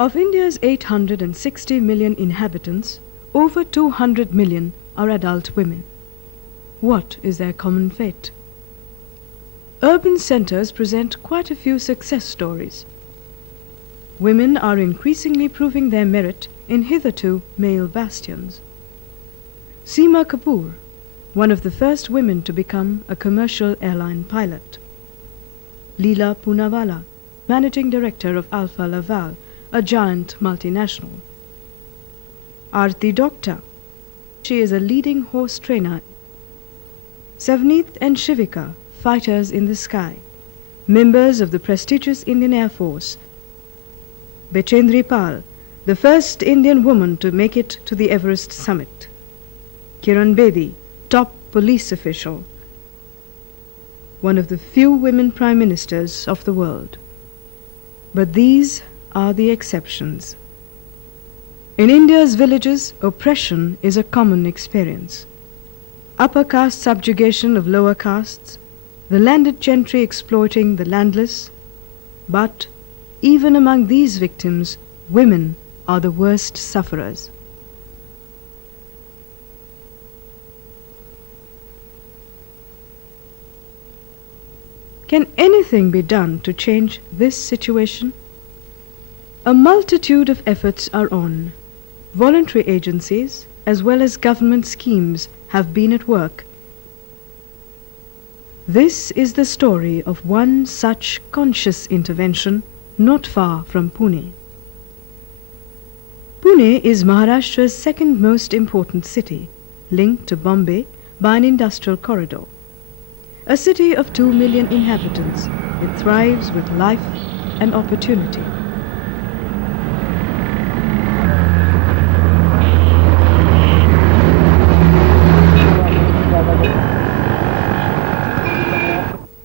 Of India's 860 million inhabitants, over 200 million are adult women. What is their common fate? Urban centers present quite a few success stories. Women are increasingly proving their merit in hitherto male bastions. Seema Kapoor, one of the first women to become a commercial airline pilot. Leela Poonawalla, managing director of Alfa Laval, a giant multinational. Aarti Doctor, she is a leading horse trainer. Savneet and Shivika, fighters in the sky, members of the prestigious Indian Air Force. Bechendri Pal, the first Indian woman to make it to the Everest summit. Kiran Bedi, top police official, one of the few women prime ministers of the world. But these are the exceptions. In India's villages, oppression is a common experience. Upper caste subjugation of lower castes, the landed gentry exploiting the landless. But even among these victims, women are the worst sufferers. Can anything be done to change this situation? A multitude of efforts are on. Voluntary agencies as well as government schemes have been at work. This is the story of one such conscious intervention not far from Pune. Pune is Maharashtra's second most important city, linked to Bombay by an industrial corridor. A city of 2 million inhabitants, it thrives with life and opportunity.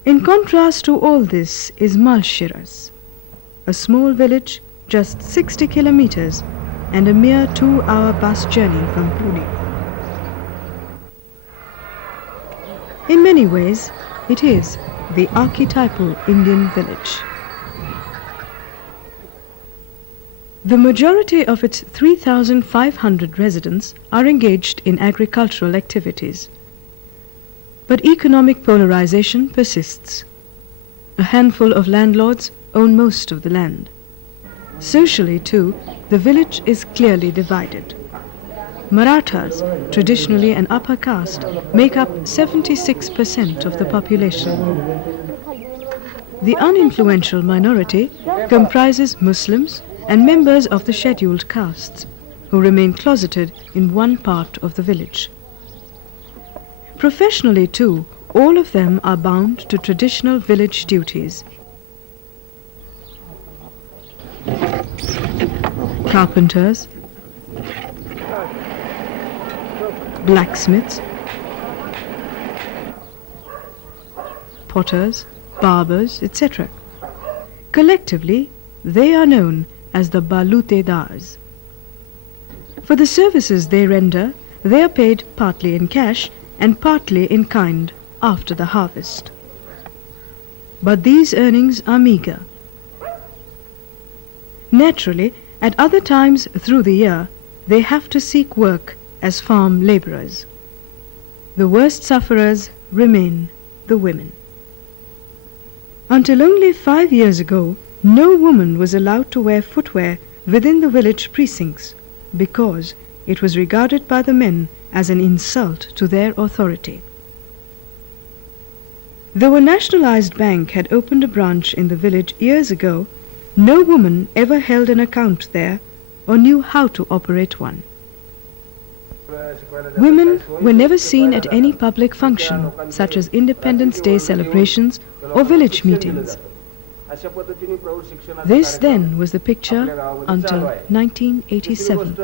In contrast to all this is Malshiras, a small village just 60 kilometers and a mere 2-hour bus journey from Pune. In many ways, it is the archetypal Indian village. The majority of its 3,500 residents are engaged in agricultural activities. But economic polarization persists. A handful of landlords own most of the land. Socially, too, the village is clearly divided. Marathas, traditionally an upper caste, make up 76% of the population. The uninfluential minority comprises Muslims and members of the scheduled castes, who remain closeted in one part of the village. Professionally, too, all of them are bound to traditional village duties. Carpenters, blacksmiths, potters, barbers, etc. Collectively, they are known as the balutedars. For the services they render, they are paid partly in cash and partly in kind after the harvest. But these earnings are meager. Naturally, at other times through the year, they have to seek work as farm laborers. The worst sufferers remain the women. Until only 5 years ago, no woman was allowed to wear footwear within the village precincts because it was regarded by the men as an insult to their authority. Though a nationalized bank had opened a branch in the village years ago, no woman ever held an account there or knew how to operate one. Women were never seen at any public function, such as Independence Day celebrations or village meetings. This then was the picture until 1987.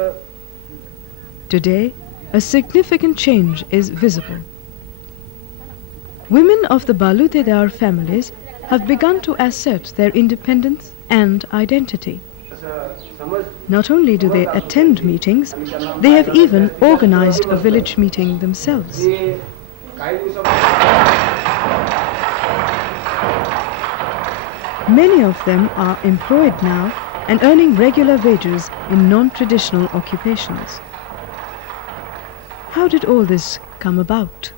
Today, a significant change is visible. Women of the Balutedar families have begun to assert their independence and identity. Not only do they attend meetings, they have even organized a village meeting themselves. Many of them are employed now and earning regular wages in non-traditional occupations. How did all this come about?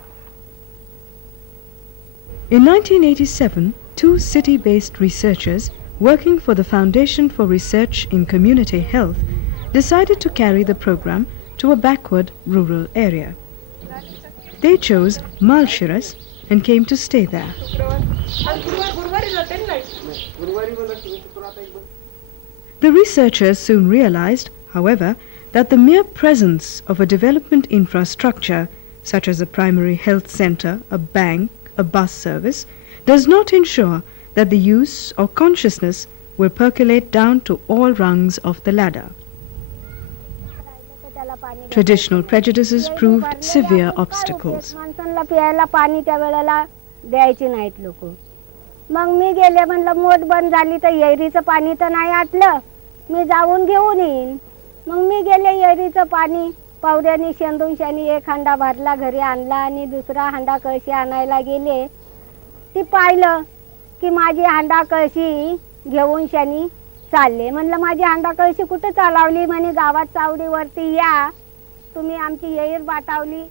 In 1987, two city-based researchers working for the Foundation for Research in Community Health decided to carry the program to a backward rural area. They chose Malshiras and came to stay there. The researchers soon realized, however, that the mere presence of a development infrastructure, such as a primary health center, a bank, a bus service, does not ensure that the use or consciousness will percolate down to all rungs of the ladder. Traditional prejudices proved severe obstacles. मग मी गेले म्हणलं मोठ बंद झाली तर येरीचं पाणी तर नाही आटलं मी जाऊन घेऊन येईन मग मी गेले येरीचं पाणी पावऱ्यानी शेंदूनशानी एक हांडा भरला घरी आणला आणि दुसरा हांडा कळशी आणायला गेले ती पाहिलं की माझी हांडा कळशी घेऊन शानी चालले म्हणलं माझी हांडा कळशी कुठे चालवली म्हणे गावात चावडीवरती या तुम्ही आमची येर बाटावली.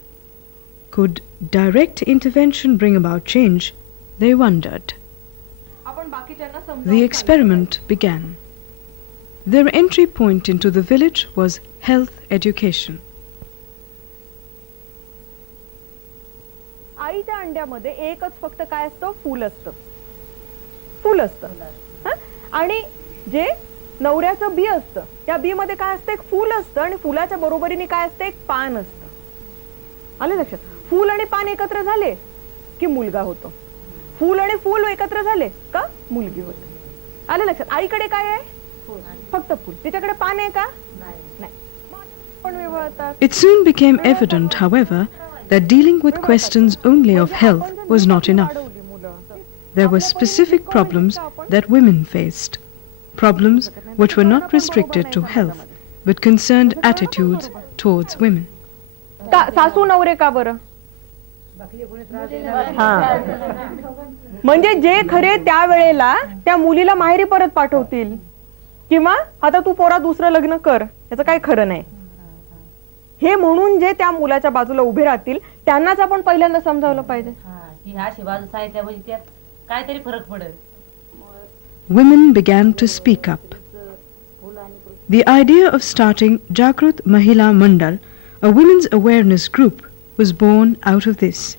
Could direct intervention bring about change? They wondered. The experiment began. Their entry point into the village was health education. आईच्या अंड्यामध्ये एकच फक्त काय असतं फूल असतं फूल असतं आणि जे नवऱ्याचं बी असतं त्या बी मध्ये काय असतं एक फूल असतं आणि फुलाच्या बरोबरीने काय असतं एक पान असतं आले लक्षात फूल आणि पान एकत्र झाले की मुलगा होतो फूल आणि फूल एकत्र झाले का मुलगी होते आले लक्षात आईकडे काय आहे फक्त फूल तिच्याकडे पान आहे का नाही पण विवळतात. It soon became evident, however, that dealing with questions only of health was not enough. There were specific problems that women faced, problems which were not restricted to health, but concerned attitudes towards women. सासू नवरे का बरं म्हणजे जे खरे त्या वेळेला त्या मुलीला माहेरी परत पाठवतील किंवा आता तू पोरा दुसरं लग्न कर याचं काही खरं नाही हे म्हणून जे त्या मुलाच्या बाजूला उभे राहतील त्यांनाच आपण पहिल्यांदा समजावलं पाहिजे की हा शिवाजी साहित्यामध्ये त्यात काहीतरी फरक पडेल. Women began to speak up. The idea of starting Jagrut Mahila Mandal, a women's awareness group, was born out of this.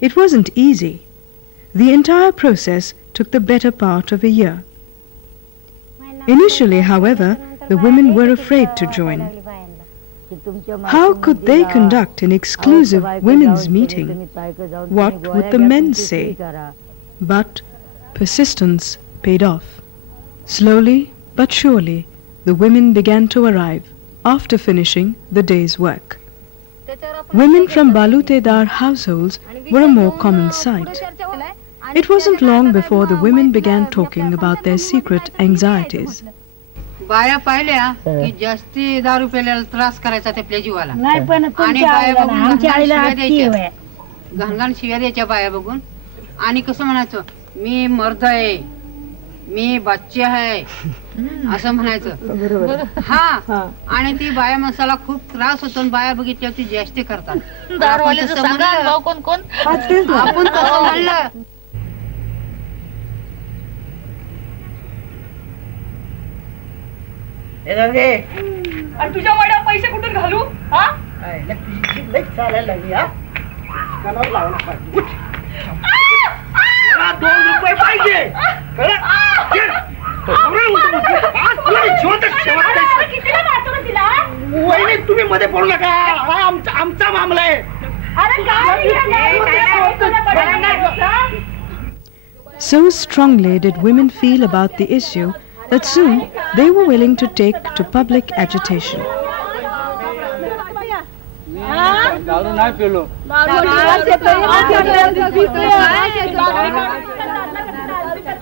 It wasn't easy. The entire process took the better part of a year. Initially, however, the women were afraid to join. How could they conduct an exclusive women's meeting? What would the men say? But persistence paid off. Slowly but surely, the women began to arrive after finishing the day's work. Women from Balutedar households were a more common sight. It wasn't long before the women began talking about their secret anxieties. बाया पाहिल्या की जास्ती दारू प्यायला त्रास करायचा त्या जीवाला आणि बाया बघून घाणघाण शिव्या द्यायच्या बाया बघून आणि कसं म्हणायचं मी मर्द आहे मी बच्चे आहे असं म्हणायचं हा आणि ती बाया माणसाला खूप त्रास होतो बाया बघितल्या ती जास्त करतात आपण तसं म्हणलं आणि तुझ्या वाड्या पैसे कुठून घालू हा चालायला लागली हा कानावर लावला पाहिजे 2 रुपये पाहिजे तुम्ही मध्ये पडू नका आमचा मामला आहे. So strongly did women feel about the issue that soon they were willing to take to public agitation.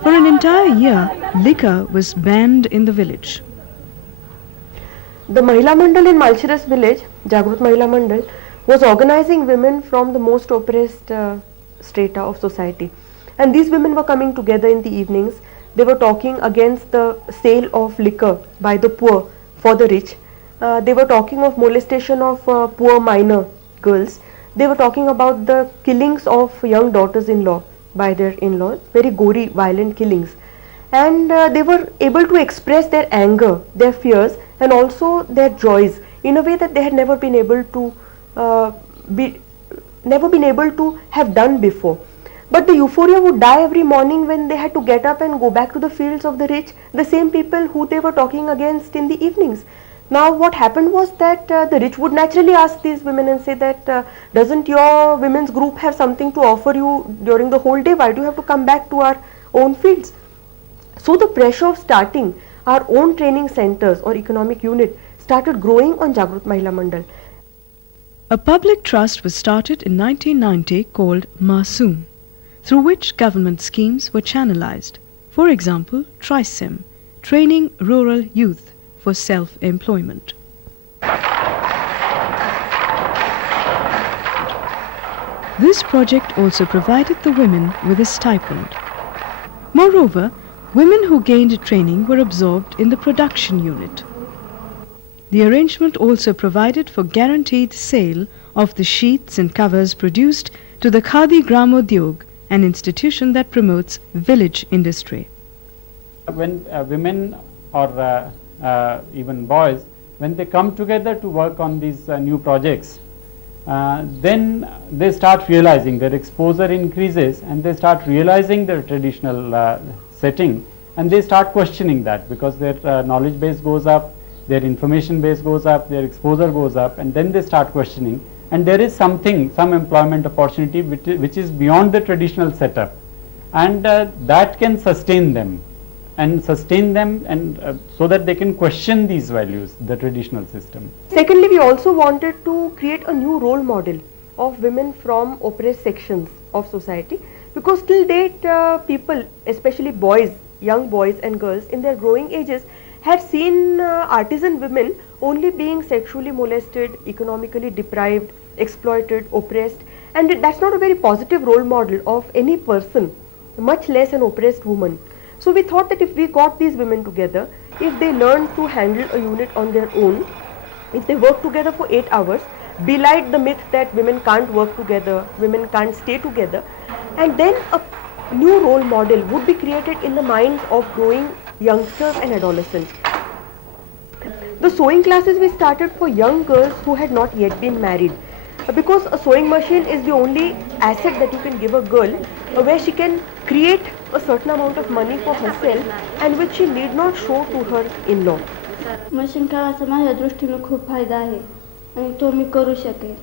For an entire year, liquor was banned in the village. The Mahila Mandal in Malshiras village, Jagrut Mahila Mandal, was organizing women from the most oppressed strata of society. And these women were coming together in the evenings They were talking against the sale of liquor by the poor for the rich. They were talking of molestation of poor minor girls. They were talking about the killings of young daughters-in-law by their in-laws, very gory, violent killings. And they were able to express their anger, their fears, and also their joys in a way that they had never been able to have done before. But the euphoria would die every morning when they had to get up and go back to the fields of the rich, the same people who they were talking against in the evenings. Now what happened was that the rich would naturally ask these women and say that doesn't your women's group have something to offer you during the whole day? Why do you have to come back to our own fields? So the pressure of starting our own training centers or economic unit started growing on Jagrut Mahila Mandal. A public trust was started in 1990 called Masoom, through which government schemes were channelized. For example, TRISEM, training rural youth for self-employment. This project also provided the women with a stipend. Moreover, women who gained training were absorbed in the production unit. The arrangement also provided for guaranteed sale of the sheets and covers produced to the Khadi Gramodyog, an institution that promotes village industry. When women or even boys, when they come together to work on these new projects, then they start realizing their exposure increases and they start realizing their traditional setting, and they start questioning that because their knowledge base goes up, their information base goes up, their exposure goes up, and then they start questioning, and there is some employment opportunity which is beyond the traditional setup, and that can sustain them and so that they can question these values, the traditional system. Secondly, we also wanted to create a new role model of women from oppressed sections of society, because till date people, especially boys, young boys and girls in their growing ages, had seen artisan women only being sexually molested, economically deprived, exploited, oppressed, and that's not a very positive role model of any person, much less an oppressed woman. So we thought that if we got these women together, if they learned to handle a unit on their own, if they work together for 8 hours, belied the myth that women can't work together, women can't stay together, and then a new role model would be created in the minds of growing youngsters and adolescents. The sewing classes we started for young girls who had not yet been married, because a sewing machine is the only asset that you can give a girl where she can create a certain amount of money for herself and which she need not show to her in-law. Machine कामाचा माझ्या दृष्टीने खूप फायदा आहे आणि तो मी करू शकेल.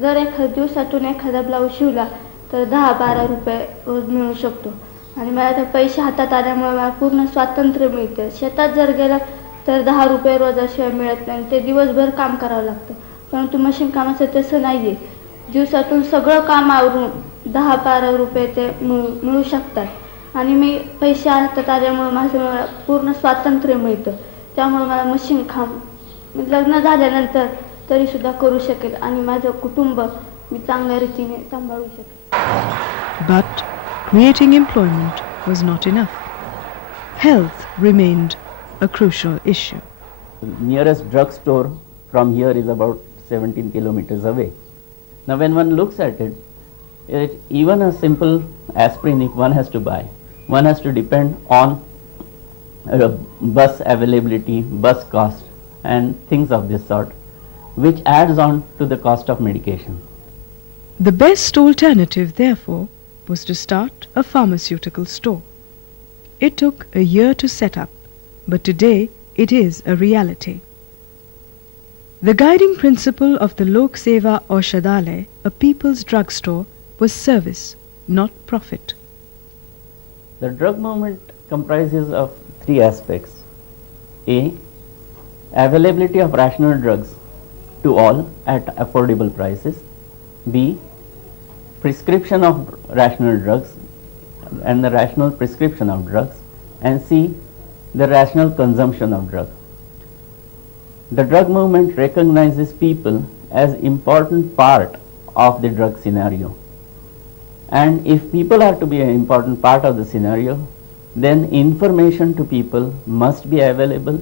जर एखाद्या दिवसातून एखादा ब्लाऊज शिवला तर 10-12 रुपये रोज मिळू शकतो आणि मला ते पैसे हातात आल्यामुळे मला पूर्ण स्वातंत्र्य मिळते. शेतात जर गेलं तर 10 रुपये रोजाशिवाय मिळत नाही, ते दिवसभर काम करावं लागतं. परंतु मशीन कामाचं तसं नाही आहे. दिवसातून सगळं काम आवरून 10-12 रुपये ते मिळू शकतात आणि मी पैसे हातात आल्यामुळे माझं पूर्ण स्वातंत्र्य मिळतं. त्यामुळे मला मशीन काम लग्न झाल्यानंतर तरी सुद्धा करू शकेल आणि माझं कुटुंब मी चांगल्या रीतीने सांभाळू शकेल. But creating employment was not enough. Health remained a crucial issue. The nearest drugstore from here is about 17 kilometers away. Now when one looks at it, even a simple aspirin if one has to buy, one has to depend on bus availability, bus cost and things of this sort, which adds on to the cost of medication. The best alternative, therefore, was to start a pharmaceutical store. It took a year to set up, but today it is a reality. The guiding principle of the Lok Seva Aushadhalaya, a people's drugstore, was service, not profit. The drug movement comprises of 3 aspects. A, availability of rational drugs to all at affordable prices. B, prescription of rational drugs and the rational prescription of drugs. And C, the rational consumption of drugs. The drug movement recognizes people as important part of the drug scenario. And if people are to be an important part of the scenario, then information to people must be available.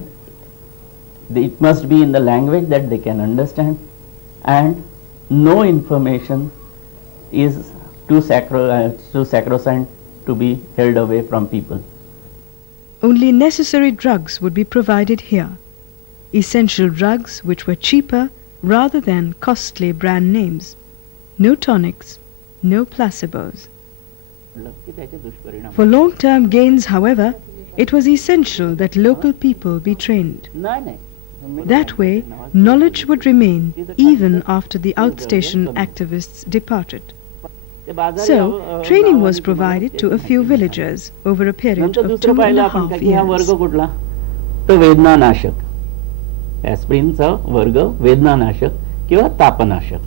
It must be in the language that they can understand, and no information is too sacrosanct to be held away from people. Only necessary drugs would be provided here. Essential drugs which were cheaper rather than costly brand names. No tonics, no placebos. For long-term gains, however, it was essential that local people be trained. That way, knowledge would remain even after the outstation activists departed. So, training was provided to a few villagers over a period of 2.5 years. तो वेदनानाशक, ॲस्प्रिनचा वर्ग वेदनानाशक किंवा तापनाशक.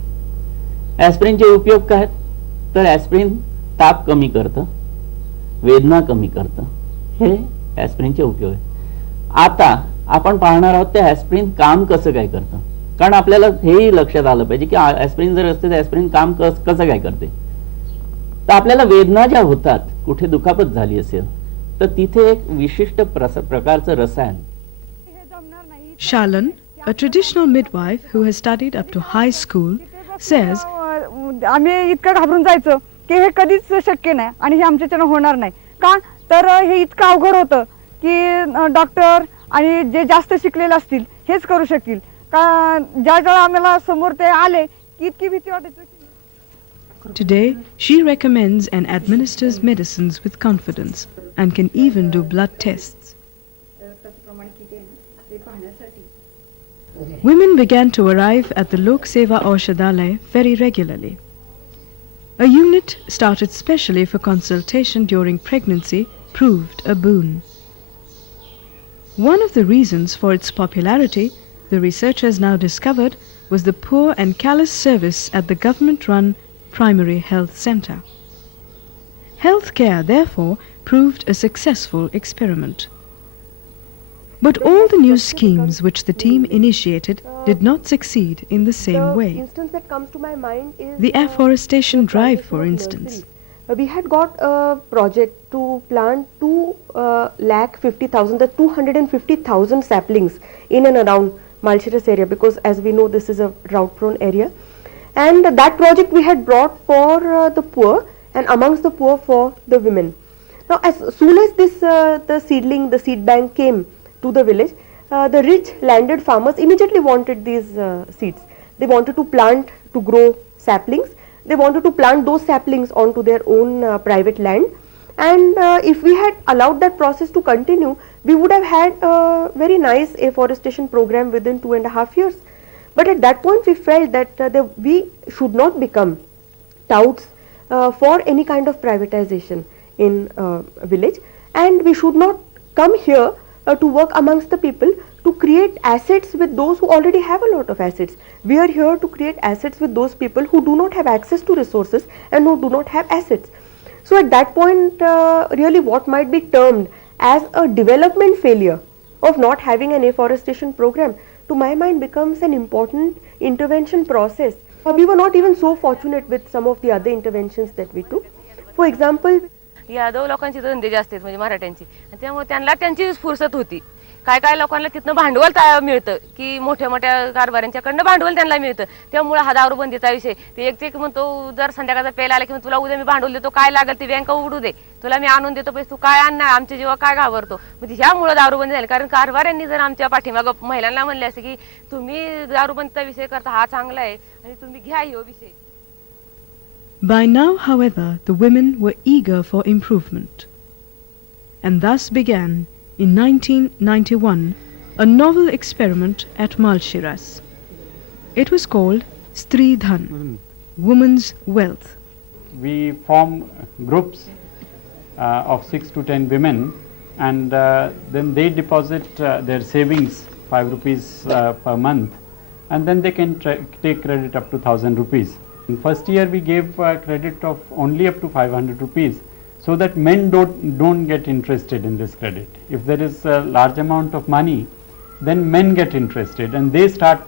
ॲस्प्रिनचे उपयोग काय? तर ॲस्प्रिन ताप कमी करतं, वेदना कमी करतं. हे ॲस्प्रिनचे उपयोग आहे. आता आपण पाहणार आहोत ते ॲस्प्रिन काम कसं काय करतं, कारण आपल्याला हेही लक्षात आलं पाहिजे की ॲस्प्रिन जर असते तर ॲस्प्रिन काम कसं काय करते. तर आपल्याला वेदना ज्या होतात, कुठे दुखापत झाली असेल तर तिथे एक विशिष्ट प्रकारचं रसायन. Shalan, a traditional midwife who has studied up to high school, says आम्ही इतकं घाबरून जायचं की हे कधीच शक्य नाही आणि हे आमच्याच्यानं होणार नाही. का तर हे इतकं अवघड होतं की डॉक्टर आणि जे जास्त शिकलेले असतील हेच करू शकतील. का ज्या आम्हाला समोर ते आले की इतकी भीती वाटायची. Today, she recommends and administers medicines with confidence and can even do blood tests. Women began to arrive at the Lok Seva Aushadhalaya very regularly. A unit started specially for consultation during pregnancy proved a boon. One of the reasons for its popularity, the researchers now discovered, was the poor and callous service at the government-run primary health center. Healthcare, therefore, proved a successful experiment. But all the new schemes which the team initiated did not succeed in the same way. The instance that comes to my mind is the afforestation drive, for instance. We had got a project to plant 2,50,000, the 250,000 saplings in and around Malshiras area, because as we know this is a drought prone area. And that project we had brought for the poor, and amongst the poor for the women. Now as soon as this the seed bank came to the village, the rich landed farmers immediately wanted these seeds. They wanted to plant, to grow saplings. They wanted to plant those saplings onto their own private land. And if we had allowed that process to continue, we would have had a very nice afforestation program within 2.5 years. But at that point we felt that we should not become touts for any kind of privatization in a village, and we should not come here to work amongst the people to create assets with those who already have a lot of assets. We are here to create assets with those people who do not have access to resources and who do not have assets. So at that point, really what might be termed as a development failure of not having an afforestation program, to my mind becomes an important intervention process. We were not even so fortunate with some of the other interventions that we took. For example, Yadav लोकांचे धंदे जास्त आहेत म्हणजे मराठ्यांची, त्यामुळे त्यांना त्यांची फुरसत होती. काय काय लोकांना तिथनं भांडवल मिळतं की मोठ्या मोठ्या कारभाऱ्यांच्याकडनं भांडवल त्यांना मिळतं. त्यामुळे हा दारूबंदीचा विषय ते एक म्हणतो जर संध्याकाळचा पेला आला की तुला उद्या मी भांडवल देतो, काय लागेल ते बँक उघडू दे, तुला मी आणून देतो, पैसे तू काय आणणार, आमच्या जीवा काय घाबरतो. म्हणजे ह्यामुळे दारूबंदी झाली. कारण कारभाऱ्यांनी जर आमच्या पाठीमागं महिलांना म्हणले असते की तुम्ही दारूबंदीचा विषय करता हा चांगला आहे आणि तुम्ही घ्या ह्यो विषय. By now, however, the women were eager for improvement. And thus began, in 1991, a novel experiment at Malshiras. It was called Stri Dhan, woman's wealth. We form groups of 6 to 10 women, and then they deposit their savings, 5 rupees per month, and then they can take credit up to 1,000 rupees. In first year we gave credit of only up to 500 rupees, so that men don't get interested in this credit. If there is a large amount of money, then men get interested and they start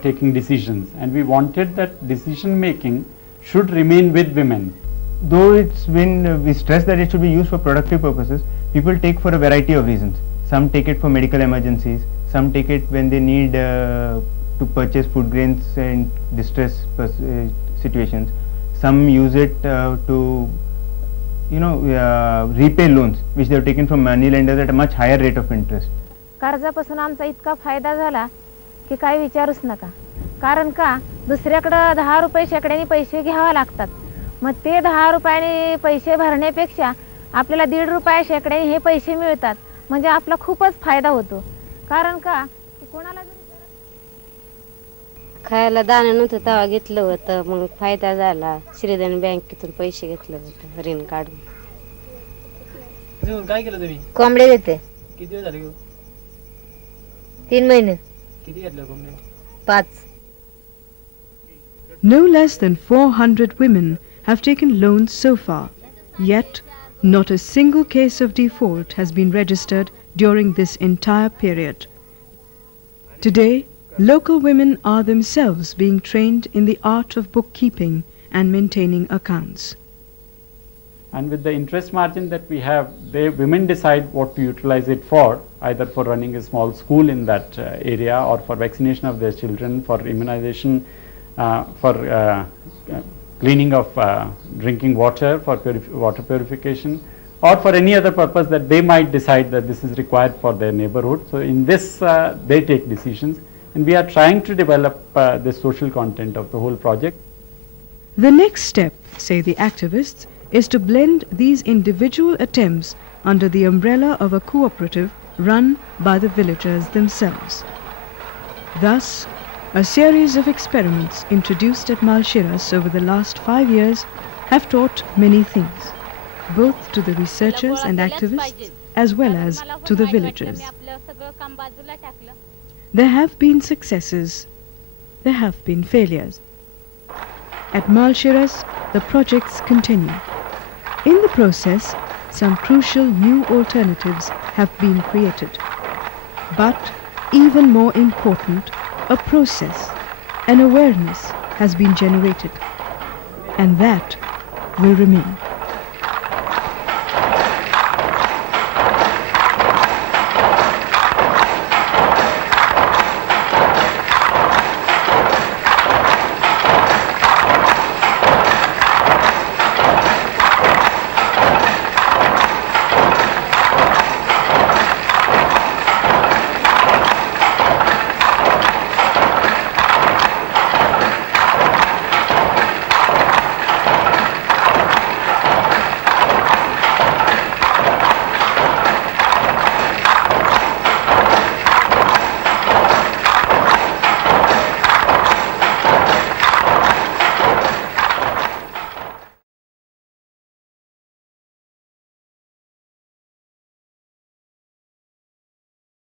taking decisions, and we wanted that decision making should remain with women. Though it's been we stress that it should be used for productive purposes, people take for a variety of reasons. Some take it for medical emergencies, some take it when they need to purchase food grains in distress situations. Some use it to repay loans which they have taken from money lenders at a much higher rate of interest. कर्जापासून आमचा इतका फायदा झाला की काय विचारूच नका. कारण का दुसऱ्याकडे 10 रुपये शेकड्याने पैसे घ्यावे लागतात. मग ते 10 रुपयाने पैसे भरण्यापेक्षा आपल्याला 1.5 रुपये शेकड्याने हे पैसे मिळतात. म्हणजे आपला खूपच फायदा होतो. कारण का कोणाला खायला दाणं नव्हतं तेव्हा घेतलं होतं, मग फायदा झाला. श्रीधन बँकेतून पैसे घेतलं होतं ऋण काढून. काय केलं तुम्ही? कोंबडे देते. किती दिवस झाले घेऊन? 3 महिने. किती घेतलं कोंबडे? 5. No less than 400 women have taken loans so far, yet not a single case of default has been registered during this entire period. Today, local women are themselves being trained in the art of bookkeeping and maintaining accounts. And with the interest margin that we have, women decide what to utilize it for, either for running a small school in that area, or for vaccination of their children, for immunization, for cleaning of drinking water, for water purification, or for any other purpose that they might decide that this is required for their neighborhood. So in this they take decisions, and we are trying to develop the social content of the whole project. The next step, say the activists, is to blend these individual attempts under the umbrella of a cooperative run by the villagers themselves. Thus, a series of experiments introduced at Malshiras over the last 5 years have taught many things, both to the researchers and activists as well as to the villagers. There have been successes, there have been failures. At Malshiras, the projects continue. In the process, some crucial new alternatives have been created. But even more important, a process, an awareness has been generated, and that will remain.